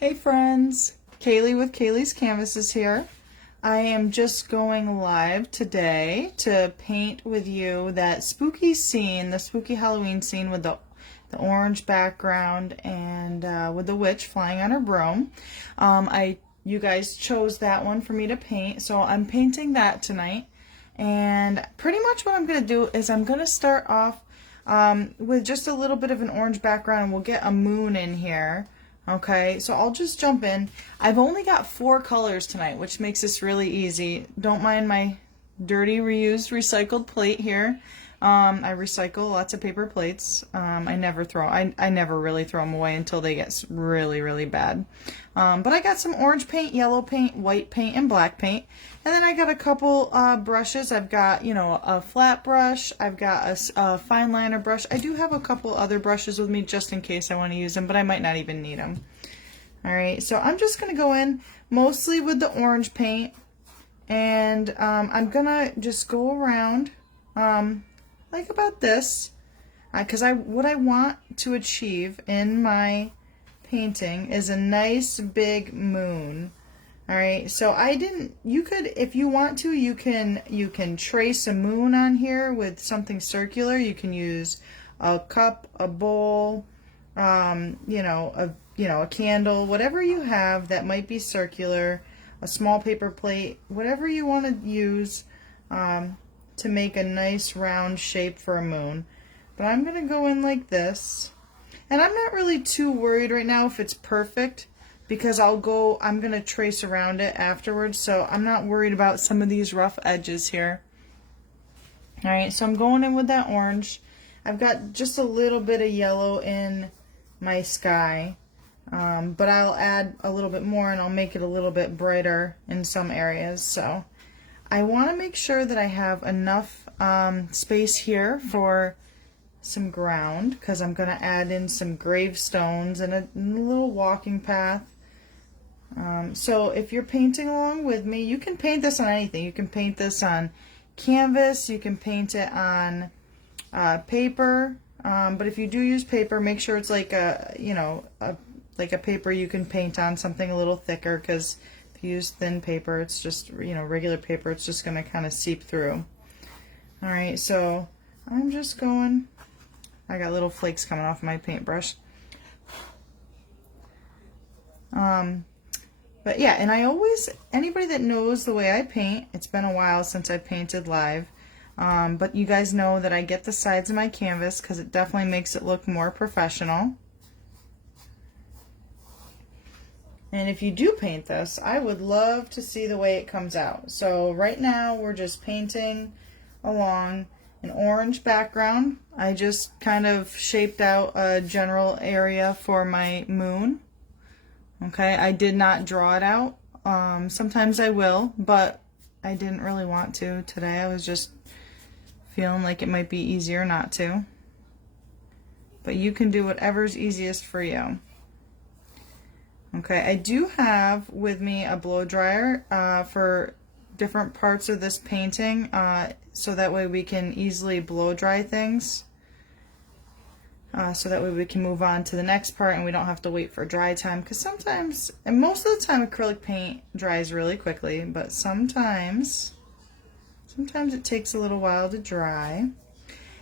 Hey friends, Kaylee with Kaylee's Canvases here. I am just going live today to paint with you that spooky scene, the spooky Halloween scene with the orange background and with the witch flying on her broom. You guys chose that one for me to paint, so I'm painting that tonight. And pretty much what I'm going to do is I'm going to start off with just a little bit of an orange background, and we'll get a moon in here. Okay, so I'll just jump in. I've only got 4 colors tonight, which makes this really easy. Don't mind my dirty reused recycled plate here. I recycle lots of paper plates. I never really throw them away until they get really, really bad. But I got some orange paint, yellow paint, white paint, and black paint. And then I got a couple brushes. I've got, a flat brush. I've got a fine liner brush. I do have a couple other brushes with me just in case I want to use them, but I might not even need them. Alright, so I'm just going to go in mostly with the orange paint. And I'm going to just go around like about this, because what I want to achieve in my painting is a nice big moon. All right, so you could, if you want to, you can trace a moon on here with something circular. You can use a cup, a bowl, a candle, whatever you have that might be circular, a small paper plate, whatever you want to use. To make a nice round shape for a moon. But I'm going to go in like this. And I'm not really too worried right now if it's perfect, because I'm going to trace around it afterwards, so I'm not worried about some of these rough edges here. Alright, so I'm going in with that orange. I've got just a little bit of yellow in my sky, but I'll add a little bit more and I'll make it a little bit brighter in some areas. So I want to make sure that I have enough space here for some ground, because I'm going to add in some gravestones and a little walking path. So if you're painting along with me, you can paint this on anything. You can paint this on canvas, you can paint it on paper, but if you do use paper, make sure it's like like a paper you can paint on, something a little thicker, because use thin paper, it's just, regular paper, it's just going to kind of seep through. Alright, so I'm just going, I got little flakes coming off my paintbrush. But yeah, and anybody that knows the way I paint, it's been a while since I painted live, but you guys know that I get the sides of my canvas because it definitely makes it look more professional. And if you do paint this, I would love to see the way it comes out. So right now we're just painting along an orange background. I just kind of shaped out a general area for my moon. Okay, I did not draw it out. Sometimes I will, but I didn't really want to today. I was just feeling like it might be easier not to. But you can do whatever's easiest for you. Okay, I do have with me a blow dryer for different parts of this painting, so that way we can easily blow dry things. So that way we can move on to the next part and we don't have to wait for dry time, because sometimes, and most of the time, acrylic paint dries really quickly, but sometimes it takes a little while to dry.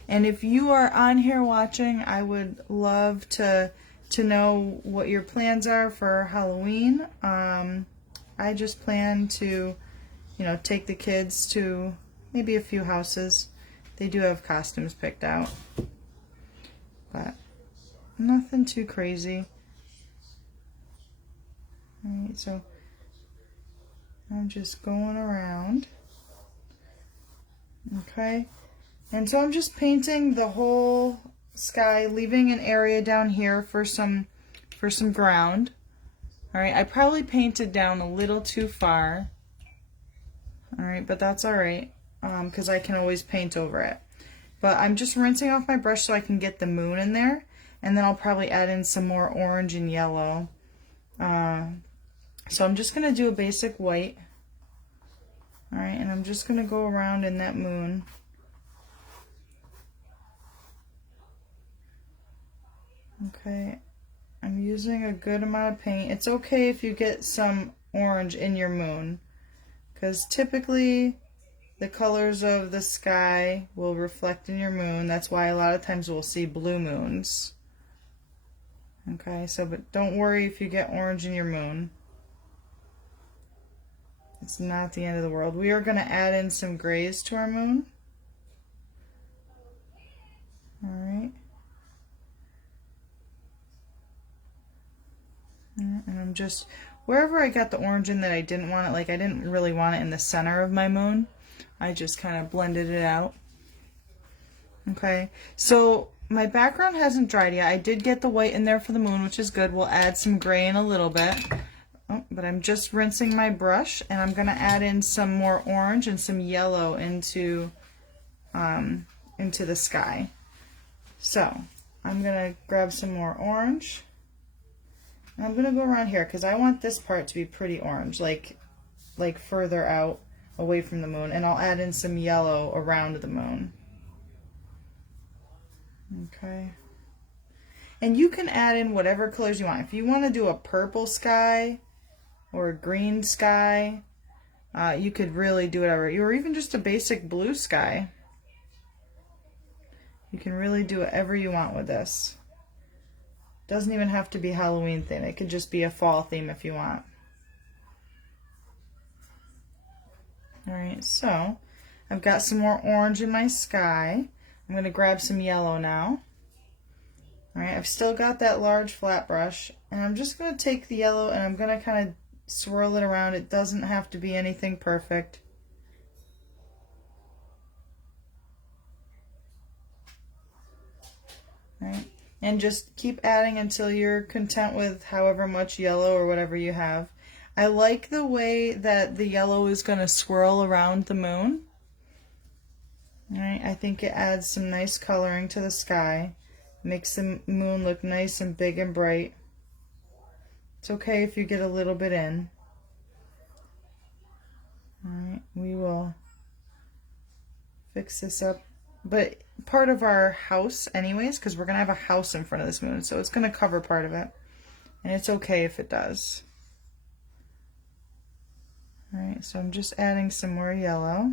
And if you are on here watching, I would love to know what your plans are for Halloween. I just plan to, take the kids to maybe a few houses. They do have costumes picked out, but nothing too crazy. Alright, so I'm just going around. Okay, and so I'm just painting the whole sky, leaving an area down here for some ground. Alright, I probably painted down a little too far. Alright, but that's alright, because I can always paint over it. But I'm just rinsing off my brush so I can get the moon in there, and then I'll probably add in some more orange and yellow. So I'm just going to do a basic white. Alright, and I'm just going to go around in that moon. Okay, I'm using a good amount of paint. It's okay if you get some orange in your moon, because typically the colors of the sky will reflect in your moon. That's why a lot of times we'll see blue moons. Okay, so but don't worry if you get orange in your moon. It's not the end of the world. We are going to add in some grays to our moon. Alright. And I'm just, wherever I got the orange in that I didn't want it, like I didn't really want it in the center of my moon, I just kind of blended it out. Okay, so my background hasn't dried yet. I did get the white in there for the moon, which is good. We'll add some gray in a little bit. Oh, but I'm just rinsing my brush, and I'm going to add in some more orange and some yellow into the sky. So I'm going to grab some more orange. And I'm going to go around here because I want this part to be pretty orange, like further out away from the moon. And I'll add in some yellow around the moon. Okay. And you can add in whatever colors you want. If you want to do a purple sky or a green sky, you could really do whatever. Or even just a basic blue sky. You can really do whatever you want with this. Doesn't even have to be Halloween theme. It could just be a fall theme if you want. Alright, so I've got some more orange in my sky. I'm going to grab some yellow now. Alright, I've still got that large flat brush, and I'm just going to take the yellow and I'm going to kind of swirl it around. It doesn't have to be anything perfect. Alright, and just keep adding until you're content with however much yellow or whatever you have. I like the way that the yellow is going to swirl around the moon. Alright, I think it adds some nice coloring to the sky. Makes the moon look nice and big and bright. It's okay if you get a little bit in. Alright, we will fix this up. But part of our house anyways, because we're going to have a house in front of this moon, so it's going to cover part of it. And it's okay if it does. Alright, so I'm just adding some more yellow.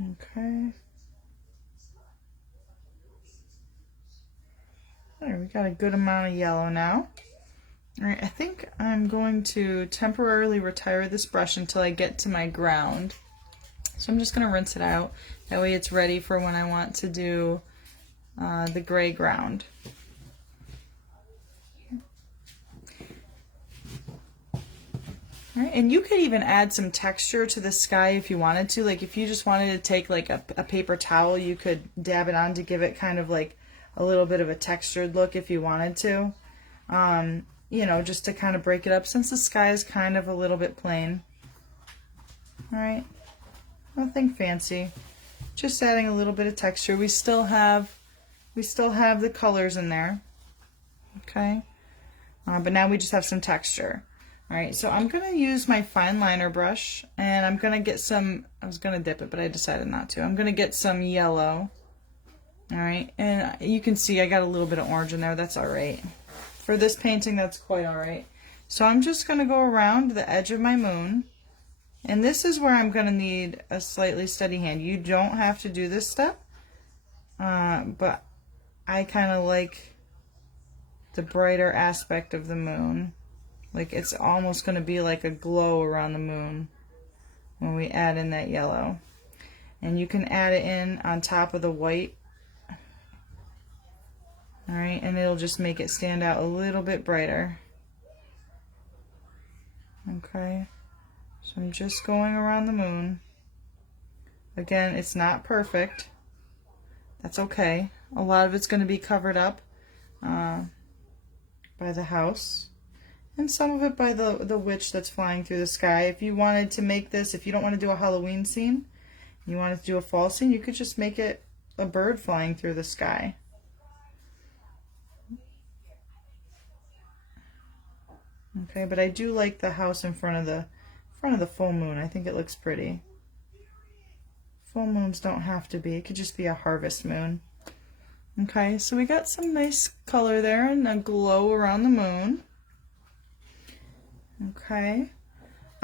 Okay. There, we got a good amount of yellow now. Alright, I think I'm going to temporarily retire this brush until I get to my ground. So I'm just going to rinse it out. That way it's ready for when I want to do the gray ground. Alright, and you could even add some texture to the sky if you wanted to. Like if you just wanted to take like a paper towel, you could dab it on to give it kind of like a little bit of a textured look if you wanted to. You know, just to kind of break it up since the sky is kind of a little bit plain. Alright, nothing fancy. Just adding a little bit of texture. We still have the colors in there. Okay, but now we just have some texture. Alright, so I'm going to use my fine liner brush, and I'm going to get some, I was going to dip it, but I decided not to. I'm going to get some yellow. Alright, and you can see I got a little bit of orange in there. That's alright. For this painting, that's quite alright. So I'm just going to go around the edge of my moon, and this is where I'm going to need a slightly steady hand. You don't have to do this step, but I kind of like the brighter aspect of the moon. Like it's almost going to be like a glow around the moon when we add in that yellow. And you can add it in on top of the white. Alright, and it'll just make it stand out a little bit brighter. Okay, so I'm just going around the moon. Again, it's not perfect. That's okay. A lot of it's going to be covered up by the house. And some of it by the witch that's flying through the sky. If you wanted to make this, if you don't want to do a Halloween scene, you wanted to do a fall scene, you could just make it a bird flying through the sky. Okay, but I do like the house in front of the full moon. I think it looks pretty. Full moons don't have to be. It could just be a harvest moon. Okay, so we got some nice color there and a glow around the moon. Okay.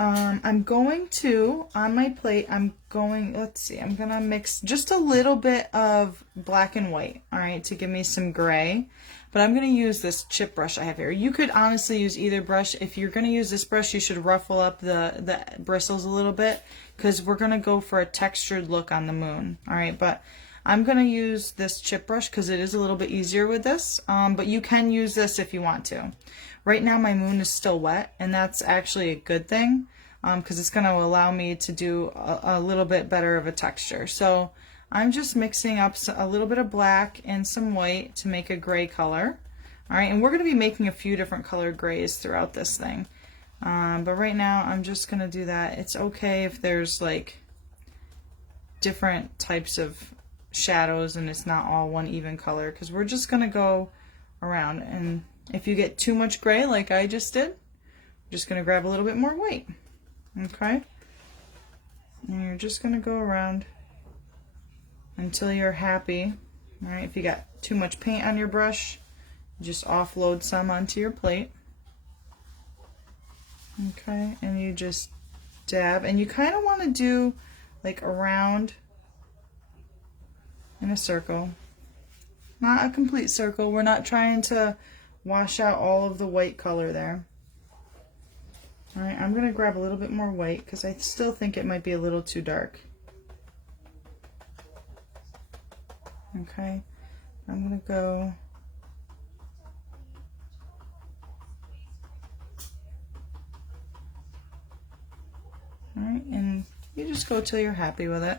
I'm going to, on my plate, let's see, I'm going to mix just a little bit of black and white, all right, to give me some gray. But I'm going to use this chip brush I have here. You could honestly use either brush. If you're going to use this brush, you should ruffle up the bristles a little bit because we're going to go for a textured look on the moon, all right? But I'm going to use this chip brush because it is a little bit easier with this, but you can use this if you want to. Right now my moon is still wet, and that's actually a good thing because it's going to allow me to do a little bit better of a texture. So I'm just mixing up a little bit of black and some white to make a gray color. All right, and we're going to be making a few different colored grays throughout this thing. But right now I'm just going to do that. It's okay if there's like different types of shadows and it's not all one even color, because we're just going to go around, and if you get too much gray like I just did, I'm just going to grab a little bit more white. Okay, and you're just going to go around until you're happy. All right, if you got too much paint on your brush, just offload some onto your plate. Okay, and you just dab, and you kind of want to do like around in a circle, not a complete circle. We're not trying to wash out all of the white color there. All right, I'm gonna grab a little bit more white because I still think it might be a little too dark. Okay, I'm gonna go all right, and you just go till you're happy with it.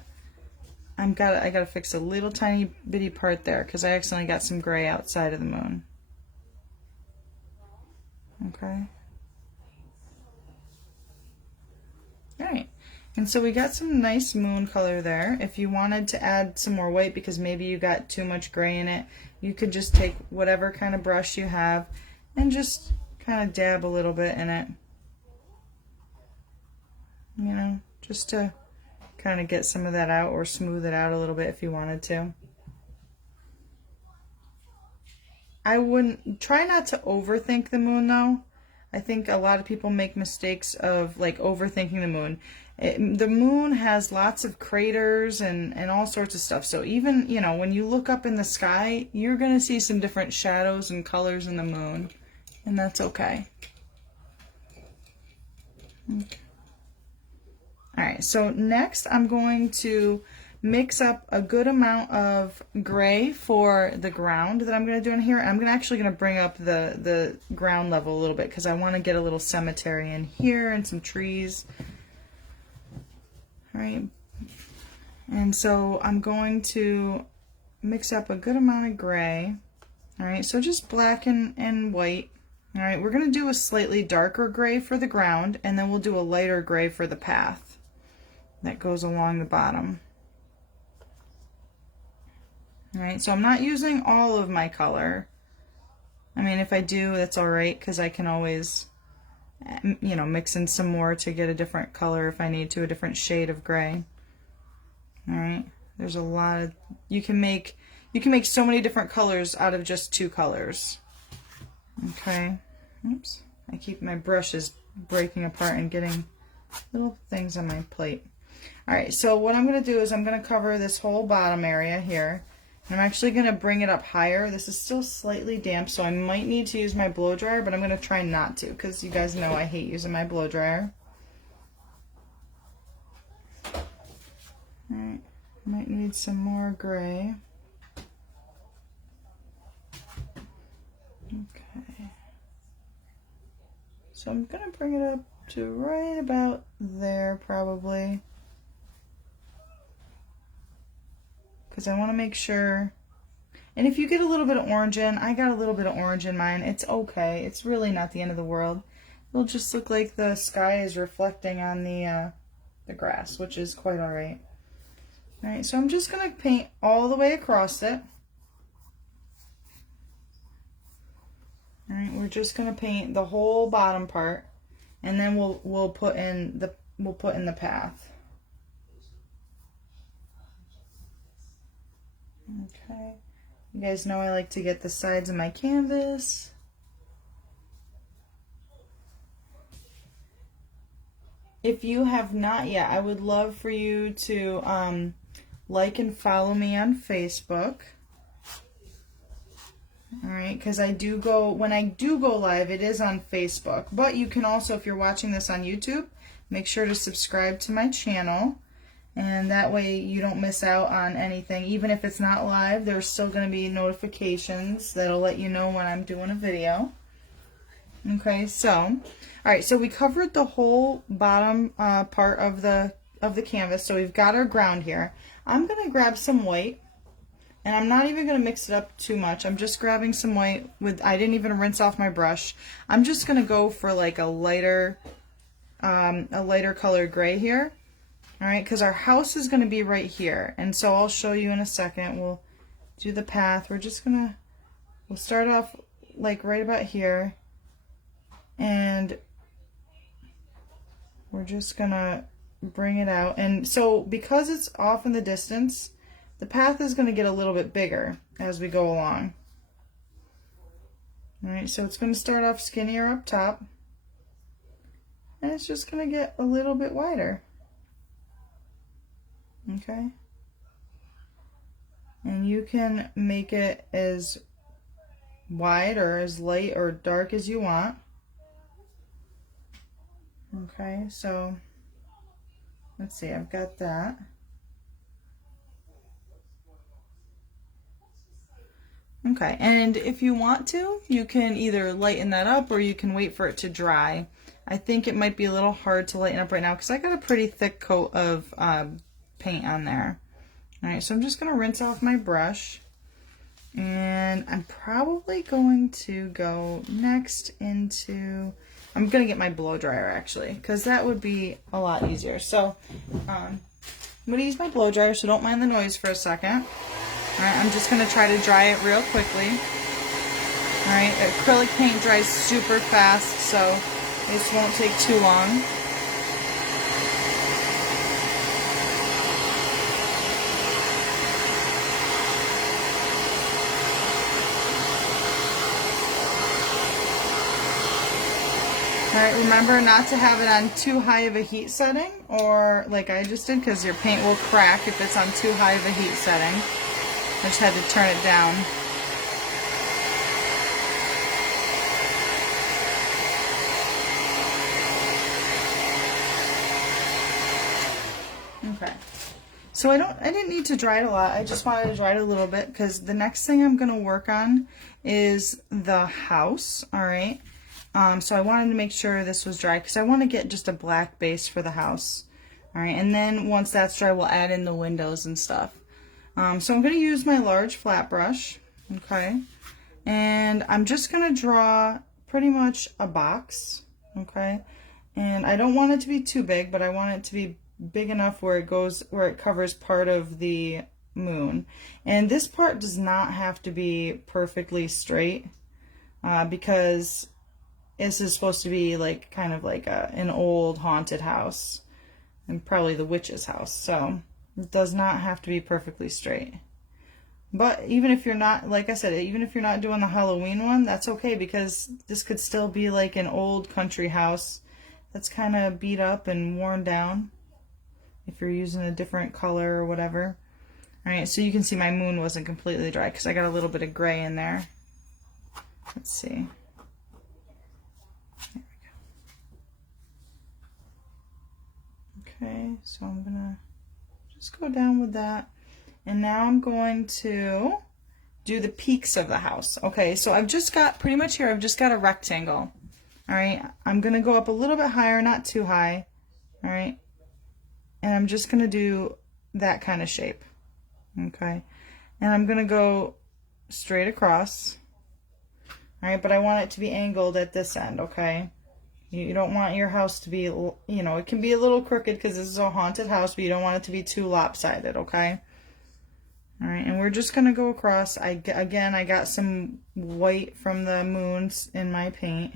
I gotta fix a little tiny bitty part there because I accidentally got some gray outside of the moon. Okay. Alright, and so we got some nice moon color there. If you wanted to add some more white because maybe you got too much gray in it, you could just take whatever kind of brush you have and just kind of dab a little bit in it. You know, just to kind of get some of that out or smooth it out a little bit if you wanted to. I wouldn't try not to overthink the moon though. I think a lot of people make mistakes of like overthinking the moon. The moon has lots of craters and all sorts of stuff. So even, you know, when you look up in the sky, you're going to see some different shadows and colors in the moon. And that's okay. Okay. Alright, so next I'm going to mix up a good amount of gray for the ground that I'm going to do in here. I'm actually going to bring up the ground level a little bit because I want to get a little cemetery in here and some trees. Alright, and so I'm going to mix up a good amount of gray. Alright, so just black and white. Alright, we're going to do a slightly darker gray for the ground, and then we'll do a lighter gray for the path that goes along the bottom. Alright, so I'm not using all of my color. I mean, if I do, that's alright, because I can always, you know, mix in some more to get a different color if I need to, a different shade of gray. Alright, there's a lot of, you can make so many different colors out of just two colors. Okay, oops, my brush is breaking apart and getting little things on my plate. Alright, so what I'm going to do is I'm going to cover this whole bottom area here. And I'm actually going to bring it up higher. This is still slightly damp, so I might need to use my blow dryer, but I'm going to try not to because you guys know I hate using my blow dryer. Alright, might need some more gray. Okay. So I'm going to bring it up to right about there probably. Because I want to make sure, and if you get a little bit of orange in, I got a little bit of orange in mine, it's okay. It's really not the end of the world. It'll just look like the sky is reflecting on the grass, which is quite alright. Alright, so I'm just going to paint all the way across it. Alright, we're just going to paint the whole bottom part, and then we'll put in the path. Okay, You guys know I like to get the sides of my canvas. If you have not yet, I would love for you to like and follow me on Facebook. Alright, because when I do go live, it is on Facebook. But you can also, if you're watching this on YouTube, make sure to subscribe to my channel. And that way you don't miss out on anything. Even if it's not live, there's still going to be notifications that'll let you know when I'm doing a video. Okay, so, alright, so we covered the whole bottom part of the canvas. So we've got our ground here. I'm going to grab some white. And I'm not even going to mix it up too much. I'm just grabbing some white I didn't even rinse off my brush. I'm just going to go for like a lighter colored gray here. Alright, because our house is going to be right here. And so I'll show you in a second. We'll do the path. We'll start off like right about here. And we're just going to bring it out. And so because it's off in the distance, the path is going to get a little bit bigger as we go along. Alright, so it's going to start off skinnier up top. And it's just going to get a little bit wider. Okay? And you can make it as wide or as light or dark as you want. Okay, so let's see, I've got that. Okay, and if you want to, you can either lighten that up or you can wait for it to dry. I think it might be a little hard to lighten up right now because I got a pretty thick coat of paint on there. Alright, so I'm just going to rinse off my brush. And I'm probably going to go next into... I'm going to get my blow dryer actually, because that would be a lot easier. So, I'm going to use my blow dryer, so don't mind the noise for a second. Alright, I'm just going to try to dry it real quickly. Alright, acrylic paint dries super fast, so this won't take too long. Alright, remember not to have it on too high of a heat setting, or like I just did, because your paint will crack if it's on too high of a heat setting. I just had to turn it down. Okay. So I didn't need to dry it a lot. I just wanted to dry it a little bit because the next thing I'm going to work on is the house. All right. So I wanted to make sure this was dry because I want to get just a black base for the house. All right. And then once that's dry, we'll add in the windows and stuff. So I'm going to use my large flat brush, okay, and I'm just going to draw pretty much a box, okay, and I don't want it to be too big, but I want it to be big enough where it covers part of the moon. And this part does not have to be perfectly straight, because this is supposed to be like kind of like an old haunted house, and probably the witch's house, so it does not have to be perfectly straight. But even if you're not, like I said, even if you're not doing the Halloween one, that's okay, because this could still be like an old country house that's kind of beat up and worn down if you're using a different color or whatever. Alright, so you can see my moon wasn't completely dry because I got a little bit of gray in there. Let's see. There we go. Okay, so I'm gonna just go down with that. And now I'm going to do the peaks of the house. Okay, so I've just got, pretty much here, I've just got a rectangle. Alright, I'm going to go up a little bit higher, not too high. Alright, and I'm just going to do that kind of shape. Okay, and I'm going to go straight across. Alright, but I want it to be angled at this end, okay? You don't want your house to be, you know, it can be a little crooked because this is a haunted house, but you don't want it to be too lopsided, okay? Alright, and we're just going to go across. Again, I got some white from the moons in my paint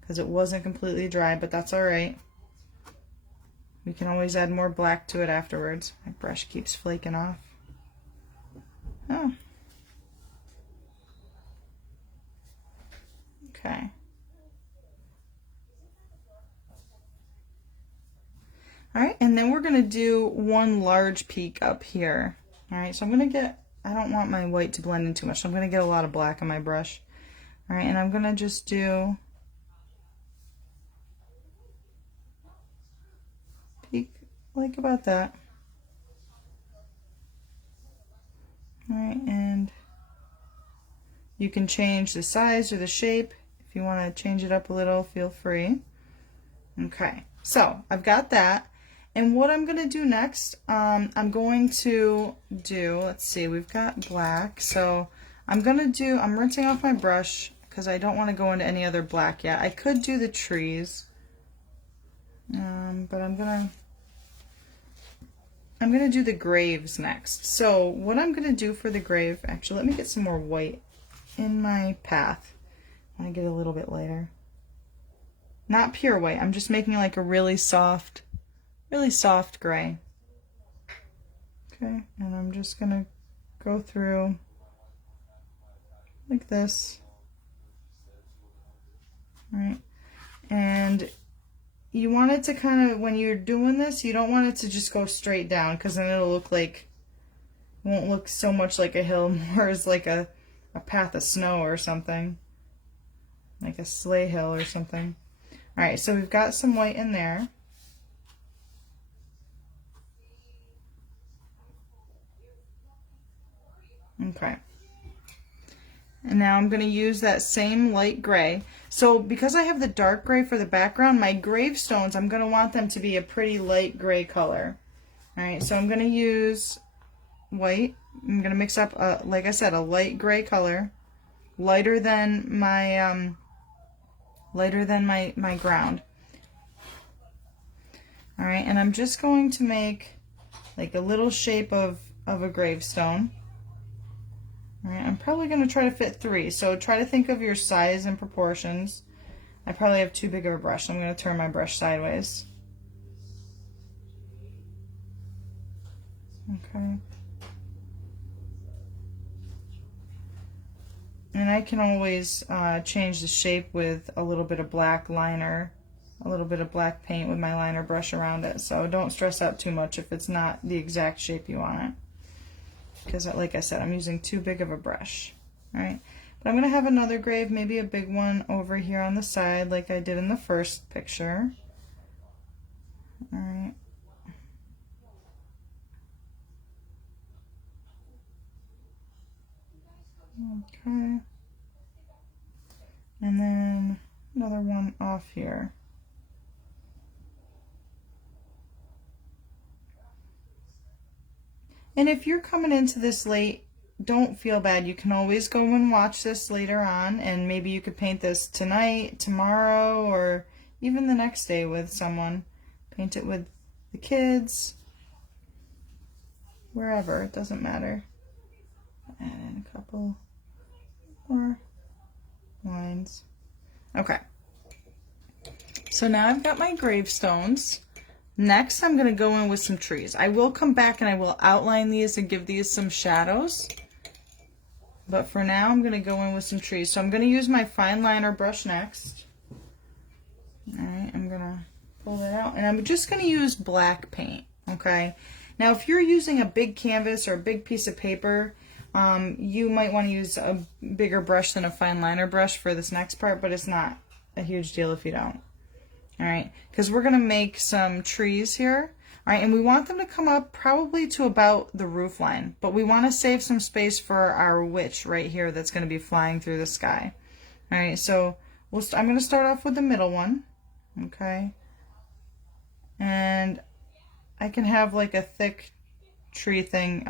because it wasn't completely dry, but that's alright. We can always add more black to it afterwards. My brush keeps flaking off. Oh. Okay. All right, and then we're gonna do one large peak up here. All right, so I'm gonna get, I don't want my white to blend in too much, so I'm gonna get a lot of black on my brush. All right, and I'm gonna just do peak like about that. All right, and you can change the size or the shape. If you want to change it up a little, feel free. Okay, so I've got that. And what I'm going to do next, I'm going to do, let's see, we've got black. So I'm rinsing off my brush because I don't want to go into any other black yet. I could do the trees, but I'm going to do the graves next. So what I'm going to do for the grave, actually, let me get some more white in my path. I want to get a little bit lighter. Not pure white, I'm just making like a really soft gray. Okay, and I'm just gonna go through like this. All right, and you want it to kind of, when you're doing this, you don't want it to just go straight down, because then it'll look like, it won't look so much like a hill, more as like a path of snow or something, like a sleigh hill or something. All right, so we've got some white in there. Okay. And now I'm going to use that same light gray. So because I have the dark gray for the background, my gravestones, I'm going to want them to be a pretty light gray color. All right, so I'm going to use white. I'm going to mix up, like I said, a light gray color, lighter than my my ground. All right, and I'm just going to make like a little shape of a gravestone. All right, I'm probably going to try to fit 3, so try to think of your size and proportions. I probably have too big of a brush, so I'm going to turn my brush sideways. Okay. And I can always change the shape with a little bit of black liner, a little bit of black paint with my liner brush around it, so don't stress out too much if it's not the exact shape you want it. Because like I said, I'm using too big of a brush. All right, but I'm going to have another grave, maybe a big one over here on the side like I did in the first picture. All right. Okay. And then another one off here. And if you're coming into this late, don't feel bad. You can always go and watch this later on, and maybe you could paint this tonight, tomorrow, or even the next day with someone. Paint it with the kids, wherever, it doesn't matter. Add in a couple more lines. Okay. So now I've got my gravestones. Next, I'm going to go in with some trees. I will come back and I will outline these and give these some shadows. But for now, I'm going to go in with some trees. So I'm going to use my fine liner brush next. All right, I'm going to pull that out. And I'm just going to use black paint, okay? Now, if you're using a big canvas or a big piece of paper, you might want to use a bigger brush than a fine liner brush for this next part, but it's not a huge deal if you don't. All right, because we're going to make some trees here. All right, and we want them to come up probably to about the roof line, but we want to save some space for our witch right here that's going to be flying through the sky. All right, so I'm going to start off with the middle one, okay? And I can have like a thick tree thing,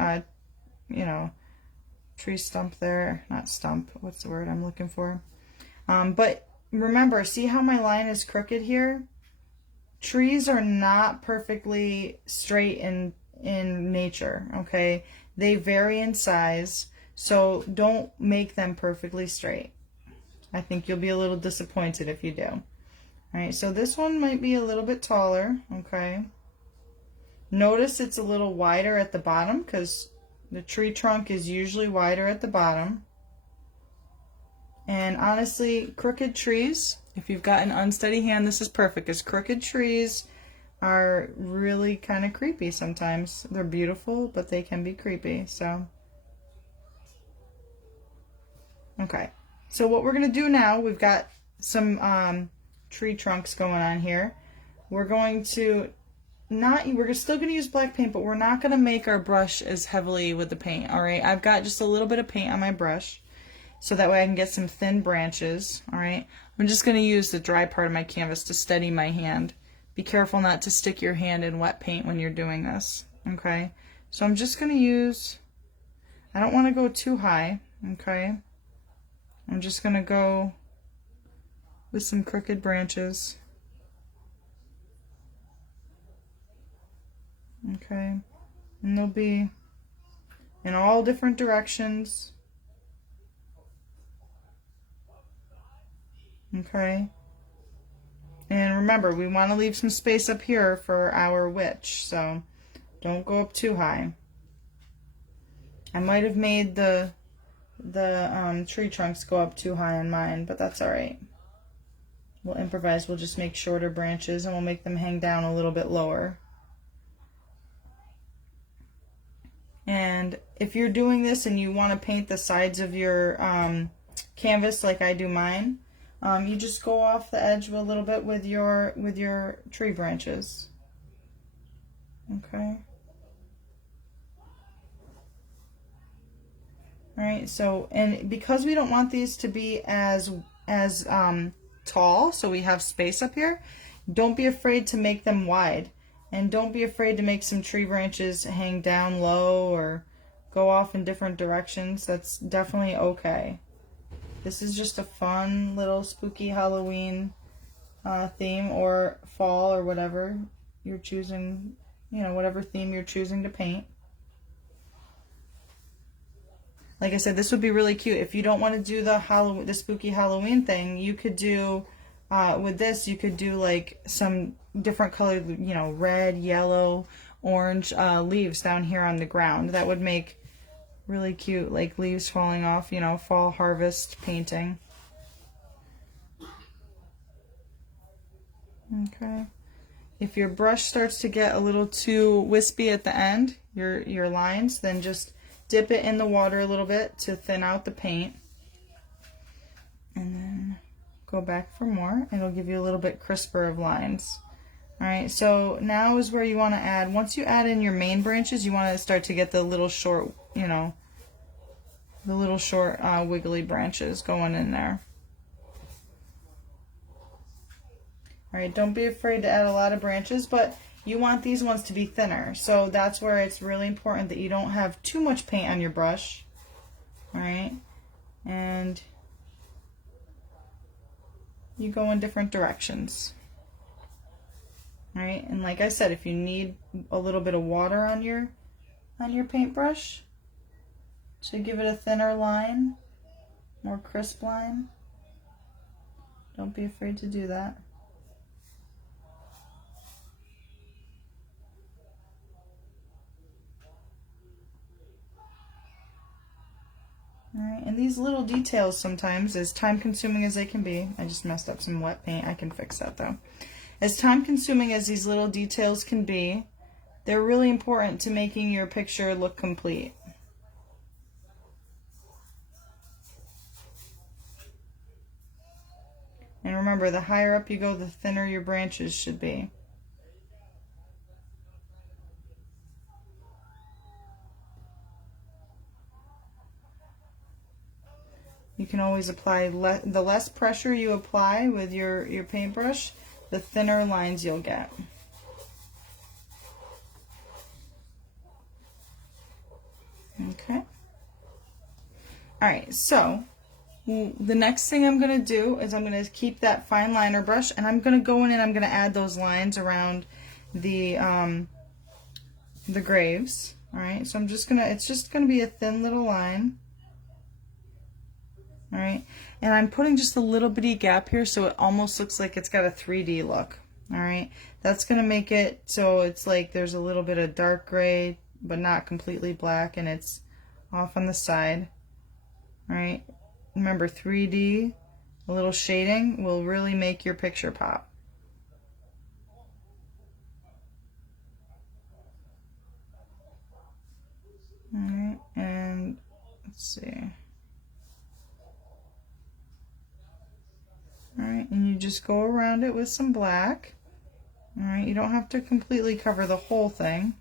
you know, tree stump there, not stump, what's the word I'm looking for? But remember, see how my line is crooked here? Trees are not perfectly straight in nature, okay? They vary in size, so don't make them perfectly straight. I think you'll be a little disappointed if you do. All right, so this one might be a little bit taller, okay? Notice it's a little wider at the bottom because the tree trunk is usually wider at the bottom. And honestly, crooked trees, if you've got an unsteady hand, this is perfect, because crooked trees are really kind of creepy sometimes. They're beautiful, but they can be creepy, so. Okay, so what we're going to do now, we've got some tree trunks going on here. We're going to we're still going to use black paint, but we're not going to make our brush as heavily with the paint, alright? I've got just a little bit of paint on my brush, so that way I can get some thin branches, alright? I'm just going to use the dry part of my canvas to steady my hand. Be careful not to stick your hand in wet paint when you're doing this, okay? So I'm just going to use, I don't want to go too high, okay? I'm just going to go with some crooked branches. Okay, and they'll be in all different directions. Okay, and remember, we want to leave some space up here for our witch, so don't go up too high. I might have made the tree trunks go up too high on mine, but that's alright. We'll improvise. We'll just make shorter branches and we'll make them hang down a little bit lower. And if you're doing this and you want to paint the sides of your canvas like I do mine, you just go off the edge a little bit with your tree branches. Okay. Alright, so, and because we don't want these to be as tall, so we have space up here, don't be afraid to make them wide. And don't be afraid to make some tree branches hang down low or go off in different directions. That's definitely okay. This is just a fun little spooky Halloween theme, or fall, or whatever you're choosing, you know, whatever theme you're choosing to paint. Like I said, this would be really cute. If you don't want to do the spooky Halloween thing, you could do, with this, you could do like some different colored, you know, red, yellow, orange leaves down here on the ground. That would make really cute, like leaves falling off, you know, fall harvest painting. Okay. If your brush starts to get a little too wispy at the end, your lines, then just dip it in the water a little bit to thin out the paint. And then go back for more. It'll give you a little bit crisper of lines. Alright, so now is where you want to add, once you add in your main branches, you want to start to get the little short, you know, the little short wiggly branches going in there. Alright, don't be afraid to add a lot of branches, but you want these ones to be thinner. So that's where it's really important that you don't have too much paint on your brush. Alright, and you go in different directions. Alright, and like I said, if you need a little bit of water on your paintbrush to give it a thinner line, more crisp line, don't be afraid to do that. Alright, and these little details sometimes, as time consuming as they can be, I just messed up some wet paint, I can fix that though. As time consuming as these little details can be, they're really important to making your picture look complete. And remember, the higher up you go, the thinner your branches should be. You can always apply, the less pressure you apply with your paintbrush, the thinner lines you'll get. Okay. Alright, so the next thing I'm going to do is I'm going to keep that fine liner brush, and I'm going to go in and I'm going to add those lines around the graves. Alright, so I'm just going to, it's just going to be a thin little line. Alright, and I'm putting just a little bitty gap here so it almost looks like it's got a 3D look. Alright, that's going to make it so it's like there's a little bit of dark gray but not completely black, and it's off on the side. Alright, remember 3D, a little shading will really make your picture pop. Alright, and let's see. Alright, and you just go around it with some black. Alright, you don't have to completely cover the whole thing.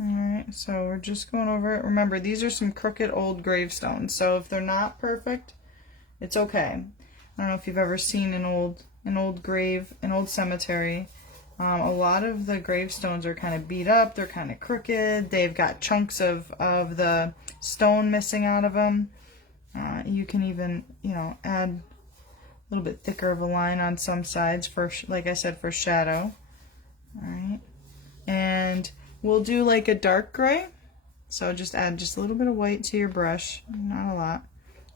Alright, so we're just going over it. Remember, these are some crooked old gravestones, so if they're not perfect, it's okay. I don't know if you've ever seen an old grave, an old cemetery. A lot of the gravestones are kind of beat up, they're kind of crooked, they've got chunks of the stone missing out of them. You can even, you know, add a little bit thicker of a line on some sides for, like I said, for shadow. Alright, and we'll do like a dark gray, so just add just a little bit of white to your brush, not a lot,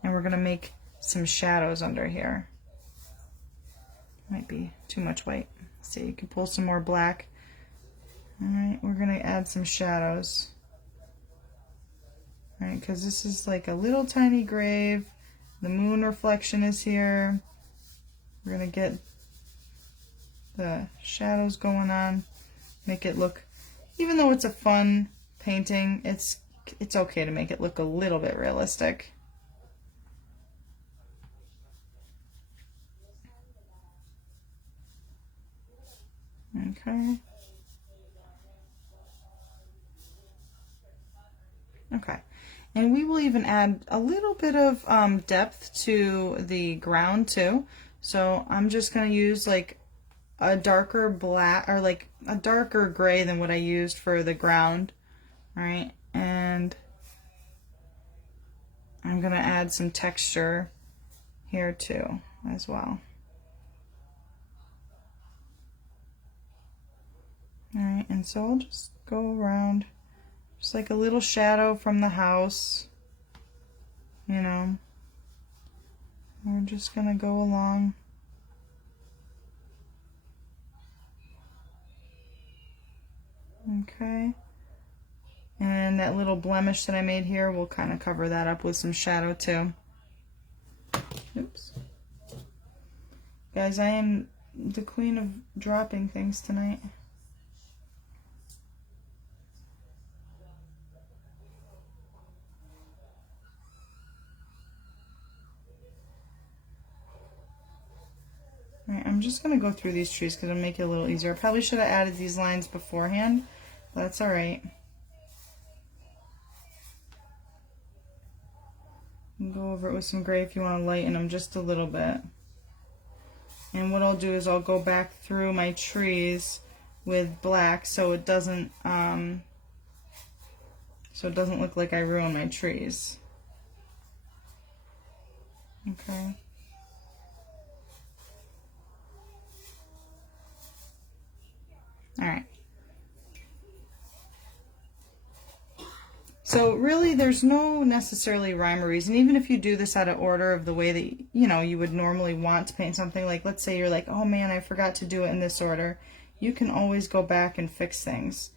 and we're going to make some shadows under here. Might be too much white. See, you can pull some more black. Alright, we're going to add some shadows. Alright, because this is like a little tiny grave. The moon reflection is here. We're going to get the shadows going on. Make it look, even though it's a fun painting, it's okay to make it look a little bit realistic. Okay. Okay. And we will even add a little bit of depth to the ground too. So I'm just going to use like a darker black, or like a darker gray than what I used for the ground. Alright, and I'm going to add some texture here too as well. Alright, and so I'll just go around, just like a little shadow from the house, you know. We're just going to go along. Okay. And that little blemish that I made here, we'll kind of cover that up with some shadow too. Oops. Guys, I am the queen of dropping things tonight. Alright, I'm just going to go through these trees because it'll make it a little easier. I probably should have added these lines beforehand, but that's alright. Go over it with some gray if you want to lighten them just a little bit. And what I'll do is I'll go back through my trees with black so it doesn't look like I ruin my trees. Okay. Alright. So really there's no necessarily rhyme or reason, even if you do this out of order of the way that, you know, you would normally want to paint something. Like, let's say you're like, oh man, I forgot to do it in this order. You can always go back and fix things.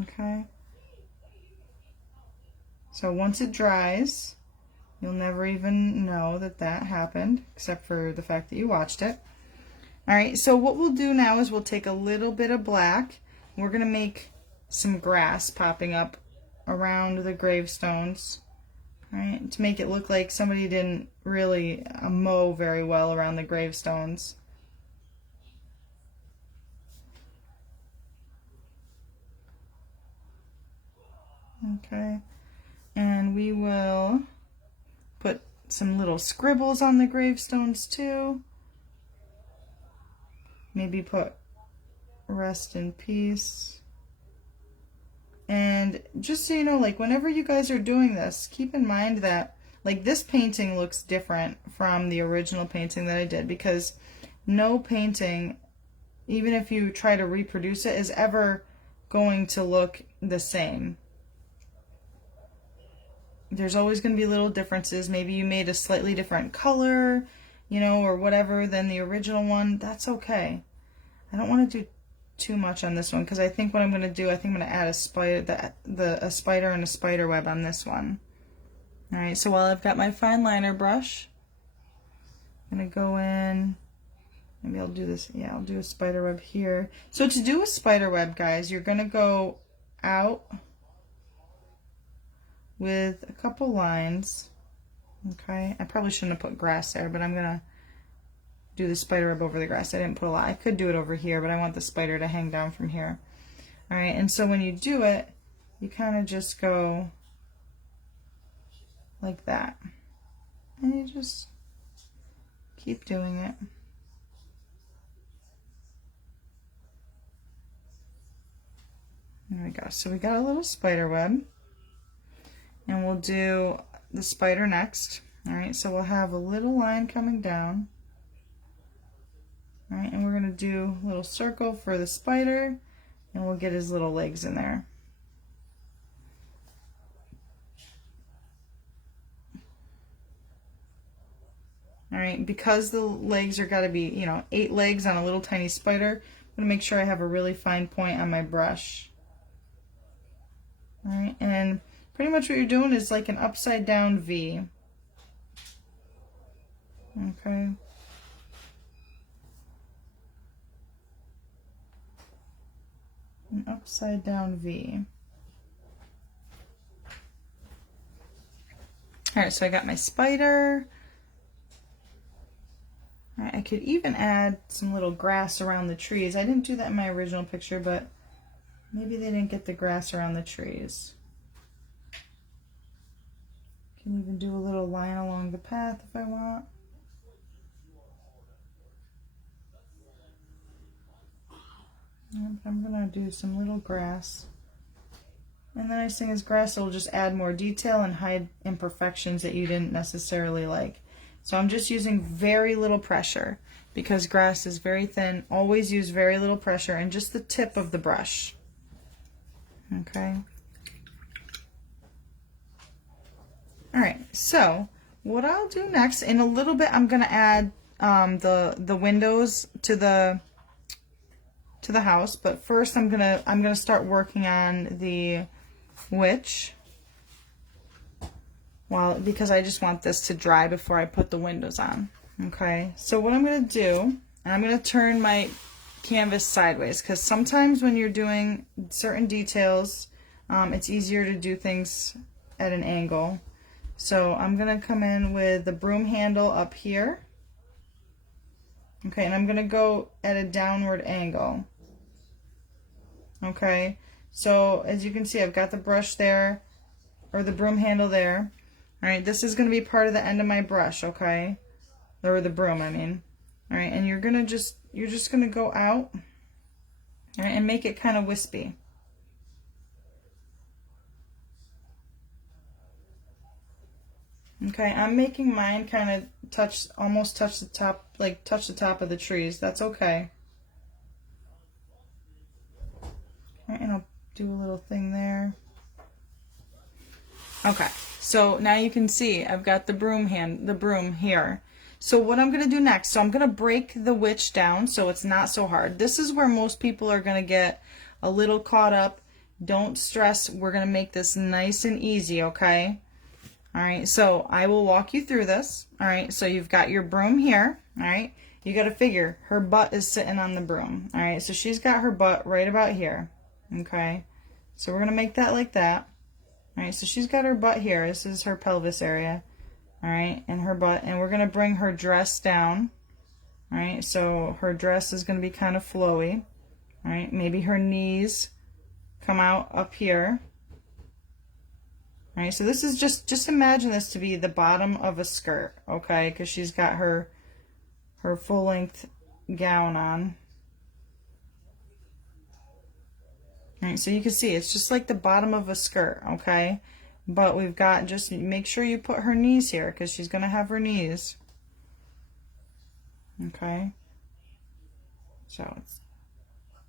Okay. So once it dries, you'll never even know that that happened, except for the fact that you watched it. Alright, so what we'll do now is we'll take a little bit of black. We're going to make some grass popping up around the gravestones. Alright, to make it look like somebody didn't really mow very well around the gravestones. Okay, and we will put some little scribbles on the gravestones too. Maybe put rest in peace. And just so you know, like whenever you guys are doing this, keep in mind that like this painting looks different from the original painting that I did, because no painting, even if you try to reproduce it, is ever going to look the same. there's always going to be little differences. Maybe you made a slightly different color, you know, or whatever than the original one. That's okay. I don't want to do too much on this one because I think what I'm going to do, I think I'm going to add a spider, a spider and a spider web on this one. All right, so while I've got my fine liner brush, I'm going to go in. Maybe I'll do this. Yeah, I'll do a spider web here. So to do a spider web, guys, you're going to go out with a couple lines. Okay, I probably shouldn't have put grass there, but I'm going to do the spider web over the grass. I didn't put a lot. I could do it over here, but I want the spider to hang down from here. All right, and so when you do it, you kind of just go like that. And you just keep doing it. There we go. So we got a little spider web, and we'll do the spider next. All right, so we'll have a little line coming down. All right, and we're going to do a little circle for the spider, and we'll get his little legs in there. All right, because the legs are got to be, you know, 8 legs on a little tiny spider, I'm going to make sure I have a really fine point on my brush. All right, and pretty much what you're doing is like an upside down V. Okay. An upside down V. All right, so I got my spider. All right, I could even add some little grass around the trees. I didn't do that in my original picture, but maybe they didn't get the grass around the trees. Can even do a little line along the path if I want. I'm gonna do some little grass. And the nice thing is grass will just add more detail and hide imperfections that you didn't necessarily like. So I'm just using very little pressure because grass is very thin. Always use very little pressure and just the tip of the brush. Okay. All right, so what I'll do next, in a little bit, I'm gonna add the windows to the house, but first I'm gonna start working on the witch. Well, because I just want this to dry before I put the windows on. Okay, so what I'm gonna do, and I'm gonna turn my canvas sideways because sometimes when you're doing certain details, it's easier to do things at an angle. So I'm gonna come in with the broom handle up here. Okay, and I'm gonna go at a downward angle. Okay, so as you can see, I've got the brush there, or the broom handle there. All right, this is going to be part of the end of my brush, okay? Or the broom, I mean. All right, and you're just going to go out, all right, and make it kind of wispy. Okay, I'm making mine kind of almost touch the top, like touch the top of the trees. That's okay. All right, and I'll do a little thing there. Okay, so now you can see I've got the broom here. So what I'm going to do next, so I'm going to break the witch down so it's not so hard. This is where most people are going to get a little caught up. Don't stress. We're going to make this nice and easy, okay? All right, so I will walk you through this. All right, so you've got your broom here. All right, you got to figure her butt is sitting on the broom. All right, so she's got her butt right about here. Okay, so we're going to make that like that. All right, so she's got her butt here. This is her pelvis area. All right, and her butt, and we're going to bring her dress down. All right, so her dress is going to be kind of flowy. All right, maybe her knees come out up here. All right, so this is just imagine this to be the bottom of a skirt, okay? Because she's got her full-length gown on. All right, so you can see it's just like the bottom of a skirt, okay? But we've got, just make sure you put her knees here because she's going to have her knees. Okay? So it's,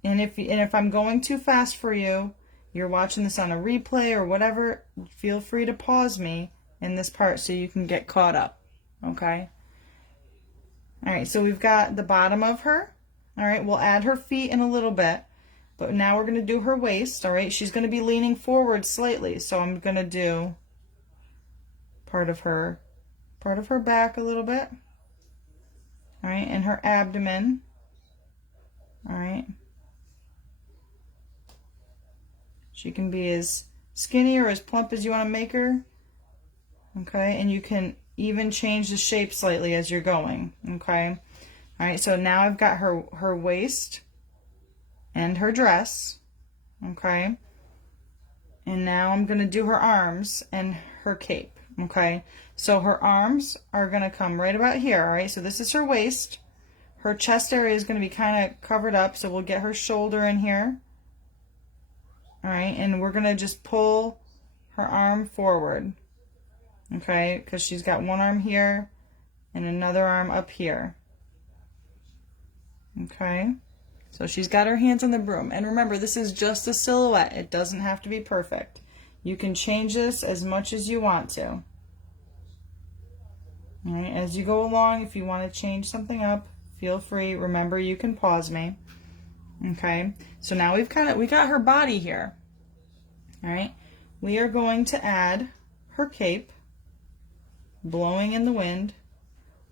and if I'm going too fast for you, you're watching this on a replay or whatever, feel free to pause me in this part so you can get caught up, okay? All right, so we've got the bottom of her. All right, we'll add her feet in a little bit, but now we're going to do her waist. All right, she's going to be leaning forward slightly, so I'm going to do part of her back a little bit. All right, and her abdomen. All right. She can be as skinny or as plump as you want to make her. Okay, and you can even change the shape slightly as you're going. Okay. All right, so now I've got her waist and her dress. Okay. And now I'm going to do her arms and her cape. Okay, so her arms are going to come right about here. All right, so this is her waist. Her chest area is going to be kind of covered up, so we'll get her shoulder in here. All right, and we're going to just pull her arm forward. Okay, because she's got one arm here and another arm up here. Okay, so she's got her hands on the broom. And remember, this is just a silhouette. It doesn't have to be perfect. You can change this as much as you want to. All right, as you go along, if you want to change something up, feel free. Remember, you can pause me. Okay, so now we got her body here. All right, we are going to add her cape, blowing in the wind.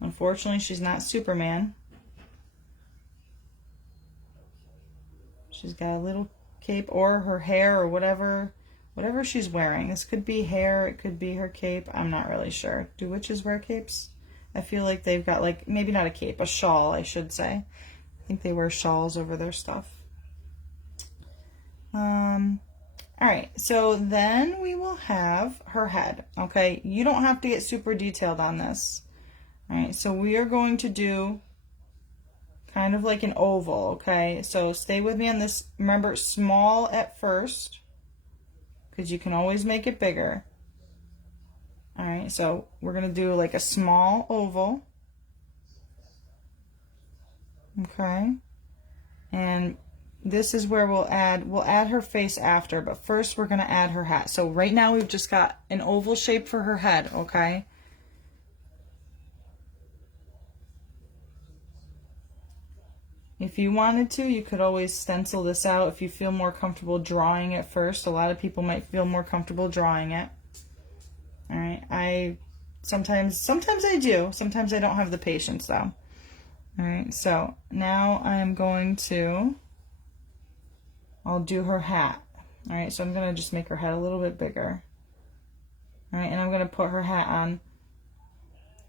Unfortunately, she's not Superman. She's got a little cape, or her hair, or whatever she's wearing. This could be hair, it could be her cape. I'm not really sure. Do witches wear capes? I feel like they've got, like, maybe not a cape, a shawl, I should say. I think they wear shawls over their stuff. All right, so then we will have her head. Okay, you don't have to get super detailed on this. All right, so we are going to do kind of like an oval. Okay, so stay with me on this. Remember, small at first, because you can always make it bigger. All right, so we're going to do like a small oval. Okay, and this is where we'll add her face after, but first we're going to add her hat. So right now we've just got an oval shape for her head, okay? If you wanted to, you could always stencil this out if you feel more comfortable drawing it first. A lot of people might feel more comfortable drawing it. All right, sometimes I do. Sometimes I don't have the patience though. All right, so now I'm going to, I'll do her hat. All right, so I'm going to just make her head a little bit bigger. All right, and I'm going to put her hat on.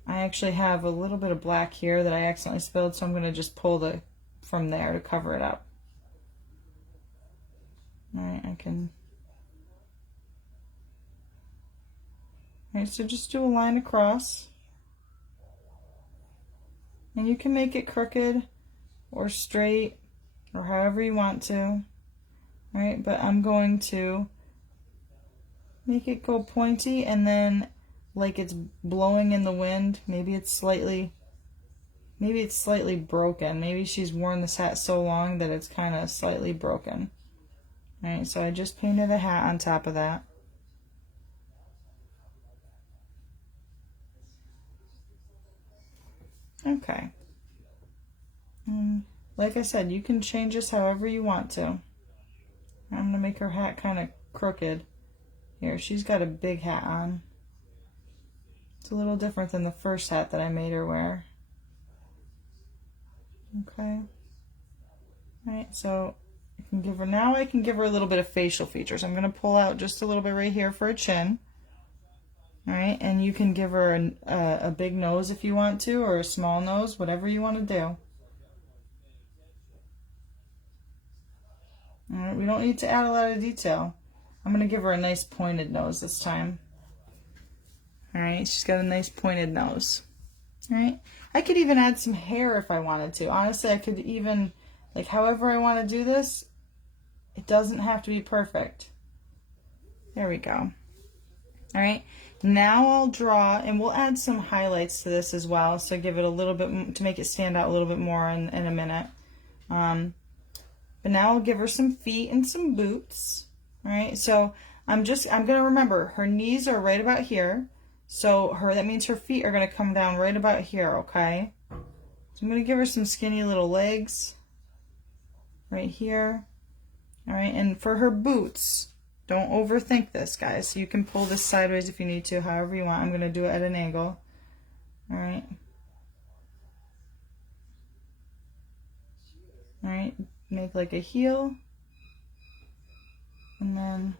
I actually have a little bit of black here that I accidentally spilled, so I'm going to just pull from there to cover it up. All right, all right, so just do a line across. And you can make it crooked or straight or however you want to. All right, but I'm going to make it go pointy and then like it's blowing in the wind. Maybe it's slightly broken. Maybe she's worn this hat so long that it's kind of slightly broken. All right, so I just painted a hat on top of that. Okay. Like I said, you can change this however you want to. I'm going to make her hat kind of crooked. Here, she's got a big hat on. It's a little different than the first hat that I made her wear. Okay. Alright, so I can give her a little bit of facial features. I'm going to pull out just a little bit right here for a chin. Alright, and you can give her a big nose if you want to, or a small nose, whatever you want to do. Alright, we don't need to add a lot of detail. I'm going to give her a nice pointed nose this time. Alright, she's got a nice pointed nose. Alright, I could even add some hair if I wanted to. Honestly, I could even, like, however I want to do this, it doesn't have to be perfect. There we go. Alright, now I'll draw, and we'll add some highlights to this as well, so give it a little bit, to make it stand out a little bit more in a minute. But now I'll give her some feet and some boots. All right, so I'm gonna remember her knees are right about here. So that means her feet are gonna come down right about here, okay? So I'm gonna give her some skinny little legs right here. All right, and for her boots, don't overthink this, guys. So you can pull this sideways if you need to, however you want. I'm gonna do it at an angle. All right. All right, make like a heel. And then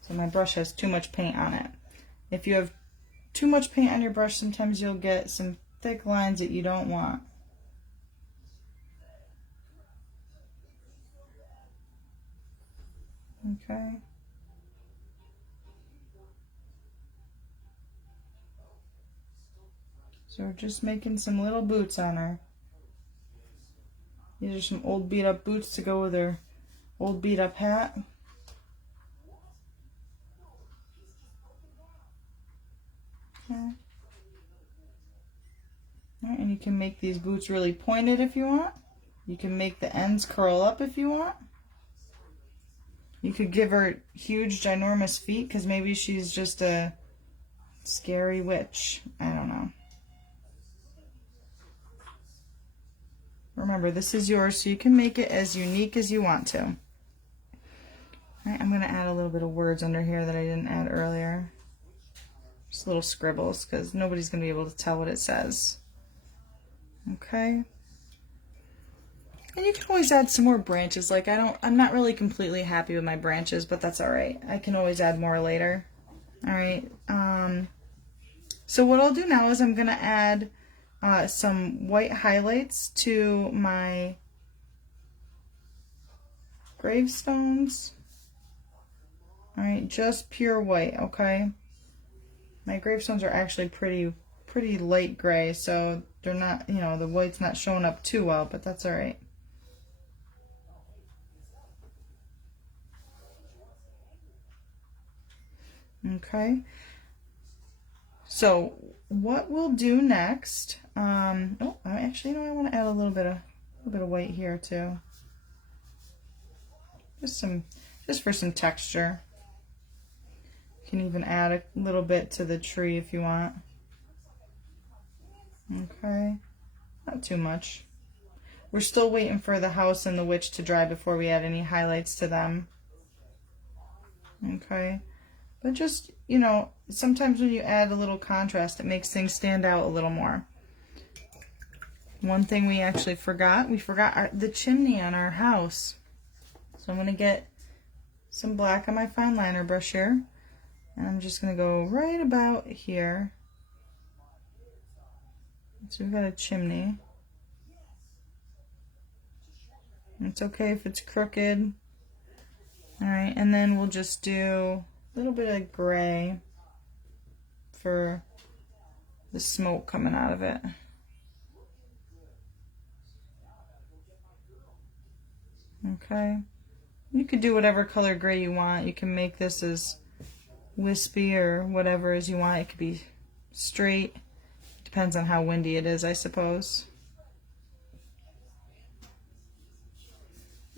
so my brush has too much paint on it. If you have too much paint on your brush, sometimes you'll get some thick lines that you don't want. Okay. So we're just making some little boots on her. These are some old beat up boots to go with her old beat up hat. Okay. Alright, and you can make these boots really pointed if you want. You can make the ends curl up if you want. You could give her huge, ginormous feet because maybe she's just a scary witch. I don't know. Remember, this is yours, so you can make it as unique as you want to. All right, I'm going to add a little bit of words under here that I didn't add earlier. Just little scribbles, because nobody's going to be able to tell what it says. Okay. And you can always add some more branches. Like I'm not really completely happy with my branches, but that's all right. I can always add more later. All right. So what I'll do now is I'm going to add some white highlights to my gravestones. All right, just pure white, okay? My gravestones are actually pretty light gray, so they're not, you know, the white's not showing up too well, but that's all right. Okay. So what we'll do next, actually, you know, I want to add a little bit of white here too. Just for some texture. You can even add a little bit to the tree if you want. Okay, not too much. We're still waiting for the house and the witch to dry before we add any highlights to them. Okay. But just, you know, sometimes when you add a little contrast, it makes things stand out a little more. One thing we actually forgot, the chimney on our house. So I'm going to get some black on my fine liner brush here. And I'm just going to go right about here. So we've got a chimney. It's okay if it's crooked. Alright, and then we'll just do a little bit of gray for the smoke coming out of it. Okay. You could do whatever color gray you want. You can make this as wispy or whatever as you want. It could be straight. Depends on how windy it is, I suppose.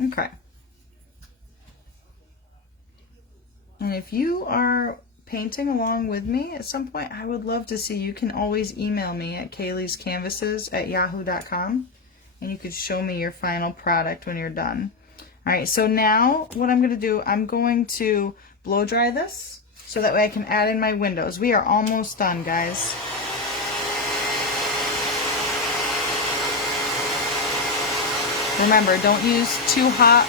Okay. And if you are painting along with me at some point, I would love to see. You can always email me at kayleescanvases@yahoo.com and you could show me your final product when you're done. Alright, so now what I'm going to do, I'm going to blow dry this so that way I can add in my windows. We are almost done, guys. Remember, don't use too hot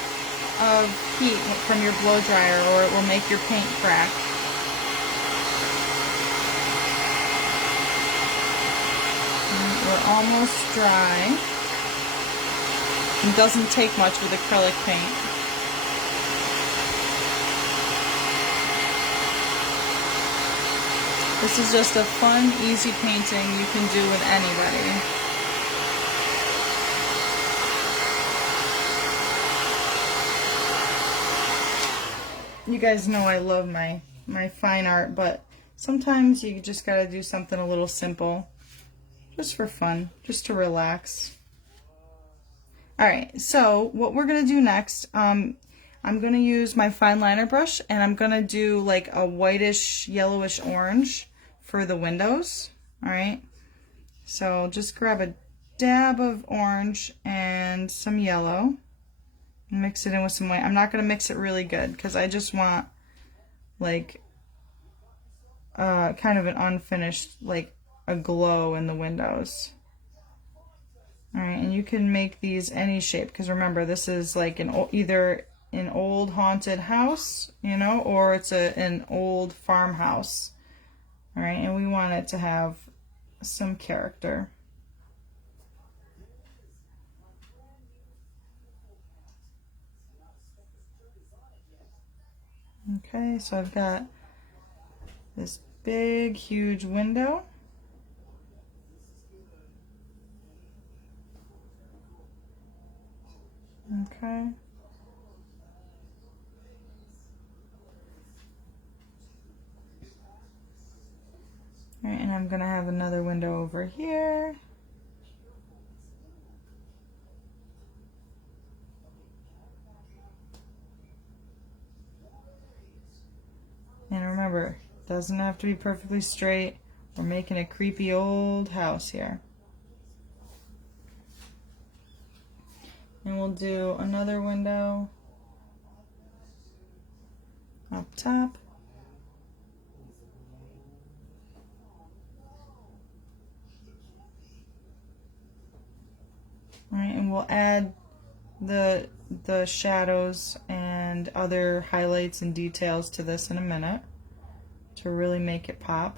of heat from your blow dryer or it will make your paint crack. And we're almost dry. It doesn't take much with acrylic paint. This is just a fun, easy painting you can do with anybody. You guys know I love my fine art, but sometimes you just gotta do something a little simple. just for fun, just to relax. All right, so what we're gonna do next, I'm gonna use my fine liner brush and I'm gonna do like a whitish, yellowish orange for the windows. All right, so just grab a dab of orange and some yellow, mix it in with some white. I'm not gonna mix it really good because I just want like kind of an unfinished, like a glow in the windows. All right, and you can make these any shape because remember this is like either an old haunted house, you know, or it's an old farmhouse. All right, and we want it to have some character. Okay, so I've got this big, huge window. Okay. All right, and I'm gonna have another window over here. And remember, it doesn't have to be perfectly straight. We're making a creepy old house here. And we'll do another window up top. All right, and we'll add the shadows and other highlights and details to this in a minute to really make it pop.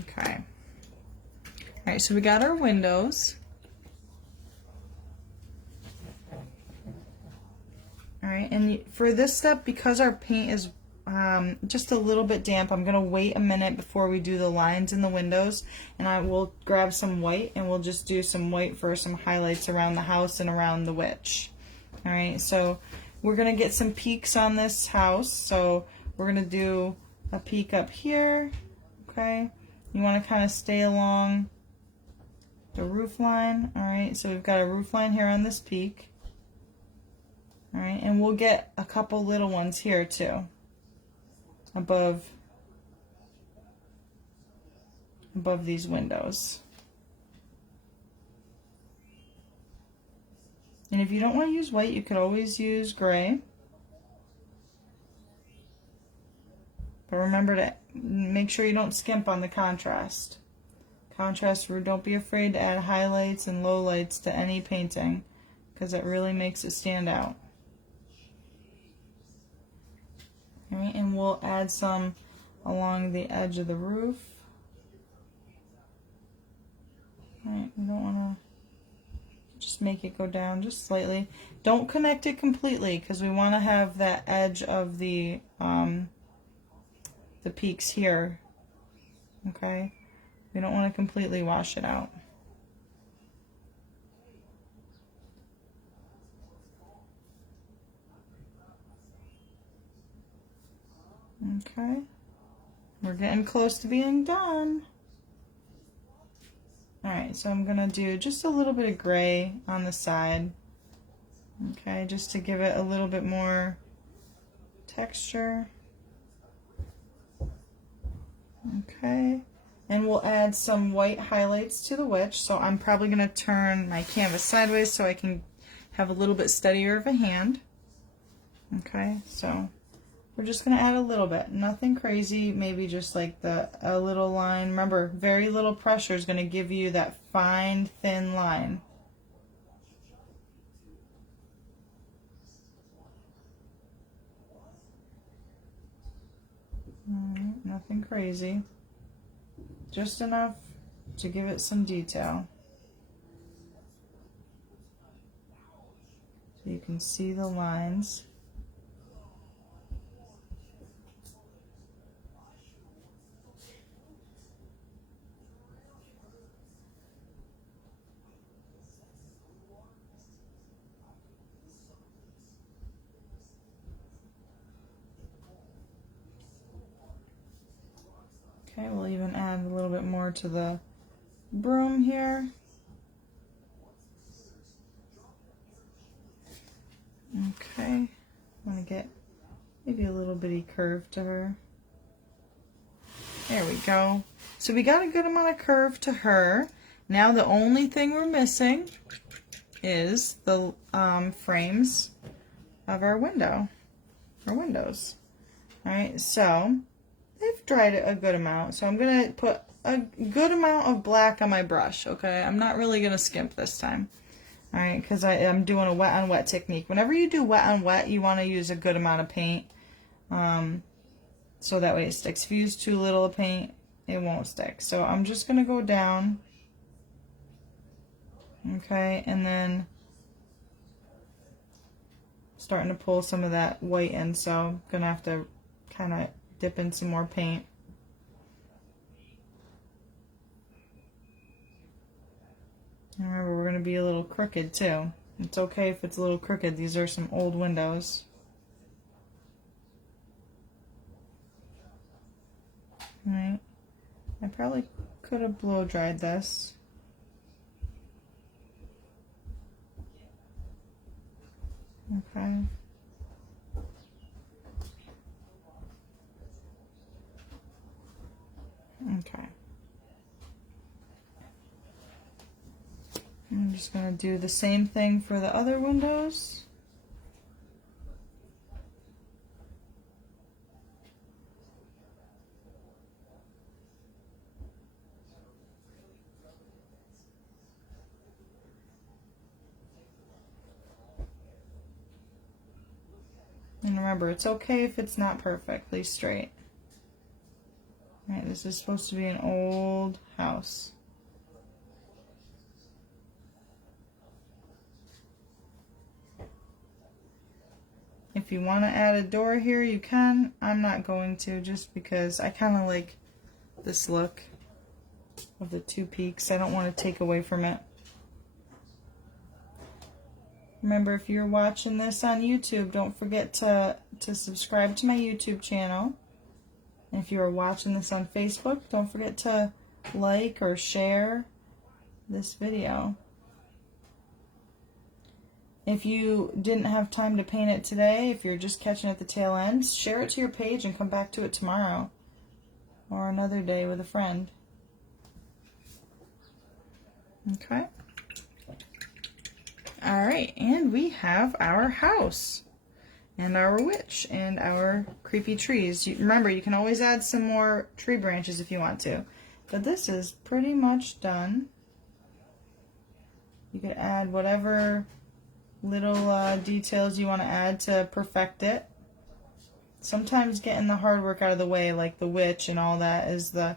Okay. All right, so we got our windows. All right, and for this step, because our paint is just a little bit damp, I'm gonna wait a minute before we do the lines in the windows, and I will grab some white and we'll just do some white for some highlights around the house and around the witch. All right, so we're gonna get some peaks on this house. So we're gonna do a peak up here, okay? You wanna kind of stay along the roof line. All right, so we've got a roof line here on this peak. All right, and we'll get a couple little ones here too, above these windows. And if you don't want to use white, you could always use gray. But remember to make sure you don't skimp on the contrast. Don't be afraid to add highlights and lowlights to any painting because it really makes it stand out. All right, and we'll add some along the edge of the roof. All right, we don't want to just make it go down just slightly. Don't connect it completely because we want to have that edge of the peaks here. Okay, we don't want to completely wash it out. Okay, we're getting close to being done. Alright, so I'm going to do just a little bit of gray on the side. Okay, just to give it a little bit more texture. Okay, and we'll add some white highlights to the witch. So I'm probably going to turn my canvas sideways so I can have a little bit steadier of a hand. Okay, so we're just going to add a little bit, nothing crazy, maybe just like a little line. Remember, very little pressure is going to give you that fine, thin line. Alright, nothing crazy, just enough to give it some detail. So you can see the lines. Okay, we'll even add a little bit more to the broom here. Okay, I'm gonna get maybe a little bitty curve to her. There we go. So we got a good amount of curve to her. Now the only thing we're missing is the frames of our windows. Alright, so they've dried a good amount. So I'm going to put a good amount of black on my brush, okay? I'm not really going to skimp this time. Alright, because I'm doing a wet on wet technique. Whenever you do wet on wet, you want to use a good amount of paint. So that way it sticks. If you use too little of paint, it won't stick. So I'm just going to go down. Okay, and then starting to pull some of that white in, so I'm going to have to kind of dip in some more paint. And remember, we're going to be a little crooked too. It's okay if it's a little crooked. These are some old windows. Alright, I probably could have blow dried this. Okay. Okay. I'm just going to do the same thing for the other windows. And remember, it's okay if it's not perfectly straight. All right, this is supposed to be an old house. If you want to add a door here, you can. I'm not going to, just because I kind of like this look of the two peaks. I don't want to take away from it. Remember, if you're watching this on YouTube, don't forget to subscribe to my YouTube channel. And if you're watching this on Facebook, don't forget to like or share this video. If you didn't have time to paint it today, if you're just catching at the tail end, share it to your page and come back to it tomorrow or another day with a friend. Okay. Alright, and we have our house and our witch and our creepy trees. Remember, you can always add some more tree branches if you want to, but this is pretty much done. You could add whatever little details you want to add to perfect it. Sometimes getting the hard work out of the way, like the witch and all that, is the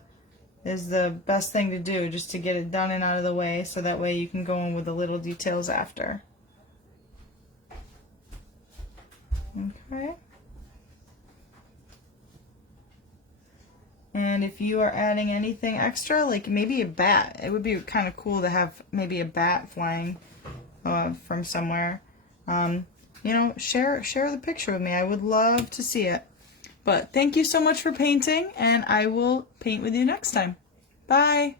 best thing to do, just to get it done and out of the way, so that way you can go in with the little details after. Okay. And if you are adding anything extra, like maybe a bat, it would be kind of cool to have maybe a bat flying from somewhere. You know, share the picture with me. I would love to see it. But thank you so much for painting, and I will paint with you next time. Bye!